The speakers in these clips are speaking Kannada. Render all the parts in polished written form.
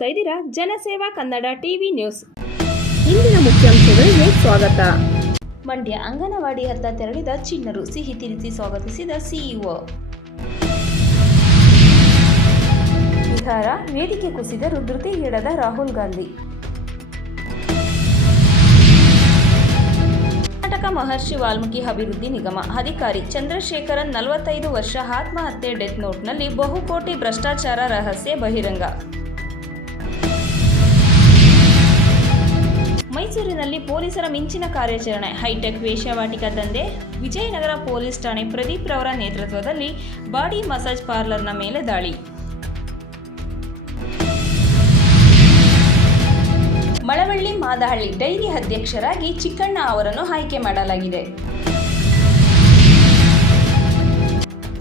ನೋಡ್ತಾ ಇದ್ದೀರಾ ಜನಸೇವಾ ಕನ್ನಡ ಟಿವಿ ನ್ಯೂಸ್. ಇಂದಿನ ಮುಖ್ಯಾಂಶಗಳಿಗೆ ಸ್ವಾಗತ. ಮಂಡ್ಯ ಅಂಗನವಾಡಿ ಹತ್ತ ತೆರಳಿದ ಚಿಣ್ಣರು ಸಿಹಿ ತಿನಿಸಿ ಸ್ವಾಗತಿಸಿದ ಸಿಇಒ. ಬಿಹಾರ ವೇದಿಕೆ ಕುಸಿದರೂ ಧೃತಿಗೇಡದ ರಾಹುಲ್ ಗಾಂಧಿ. ಕರ್ನಾಟಕ ಮಹರ್ಷಿ ವಾಲ್ಮೀಕಿ ಅಭಿವೃದ್ಧಿ ನಿಗಮ ಅಧಿಕಾರಿ ಚಂದ್ರಶೇಖರನ್ 45 ವರ್ಷ ಆತ್ಮಹತ್ಯೆ ಡೆತ್ ನೋಟ್ನಲ್ಲಿ ಬಹುಕೋಟಿ ಭ್ರಷ್ಟಾಚಾರ ರಹಸ್ಯ ಬಹಿರಂಗ. ಮೈಸೂರಿನಲ್ಲಿ ಪೊಲೀಸರ ಮಿಂಚಿನ ಕಾರ್ಯಾಚರಣೆ. ಹೈಟೆಕ್ ವೇಶ್ಯಾವಾಟಿಕೆ ದಂಧೆ. ವಿಜಯನಗರ ಪೊಲೀಸ್ ಠಾಣೆ ಪ್ರದೀಪ್ ರವರ ನೇತೃತ್ವದಲ್ಲಿ ಬಾಡಿ ಮಸಾಜ್ ಪಾರ್ಲರ್ನ ಮೇಲೆ ದಾಳಿ. ಮಳವಳ್ಳಿ ಮಾದಹಳ್ಳಿ ಡೈರಿ ಅಧ್ಯಕ್ಷರಾಗಿ ಚಿಕ್ಕಣ್ಣ ಅವರನ್ನು ಆಯ್ಕೆ ಮಾಡಲಾಗಿದೆ.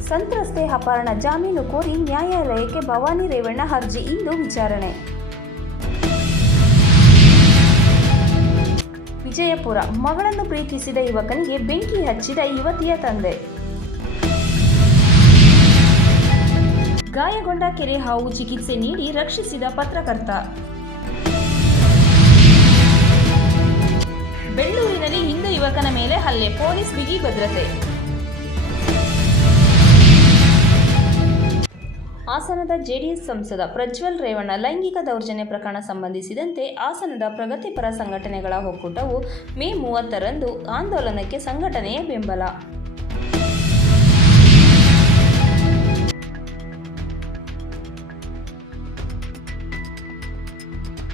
ಸಂತ್ರಸ್ತೆ ಅಪಹರಣ ಜಾಮೀನು ಕೋರಿ ನ್ಯಾಯಾಲಯಕ್ಕೆ ಭವಾನಿ ರೇವಣ್ಣ ಅರ್ಜಿ ಇಂದು ವಿಚಾರಣೆ. ವಿಜಯಪುರ ಮಗಳನ್ನು ಪ್ರೀತಿಸಿದ ಯುವಕನಿಗೆ ಬೆಂಕಿ ಹಚ್ಚಿದ ಯುವತಿಯ ತಂದೆ. ಗಾಯಗೊಂಡ ಕೆರೆ ಹಾವು ಚಿಕಿತ್ಸೆ ನೀಡಿ ರಕ್ಷಿಸಿದ ಪತ್ರಕರ್ತ. ಬೆಳ್ಳೂರಿನಲ್ಲಿ ಹಿಂದೂ ಯುವಕನ ಮೇಲೆ ಹಲ್ಲೆ, ಪೊಲೀಸ್ ಬಿಗಿ ಭದ್ರತೆ. ಹಾಸನದ ಜೆಡಿಎಸ್ ಸಂಸದ ಪ್ರಜ್ವಲ್ ರೇವಣ್ಣ ಲೈಂಗಿಕ ದೌರ್ಜನ್ಯ ಪ್ರಕರಣ ಸಂಬಂಧಿಸಿದಂತೆ ಹಾಸನದ ಪ್ರಗತಿಪರ ಸಂಘಟನೆಗಳ ಒಕ್ಕೂಟವು ಮೇ 30ರಂದು ಆಂದೋಲನಕ್ಕೆ ಸಂಘಟನೆಯ ಬೆಂಬಲ.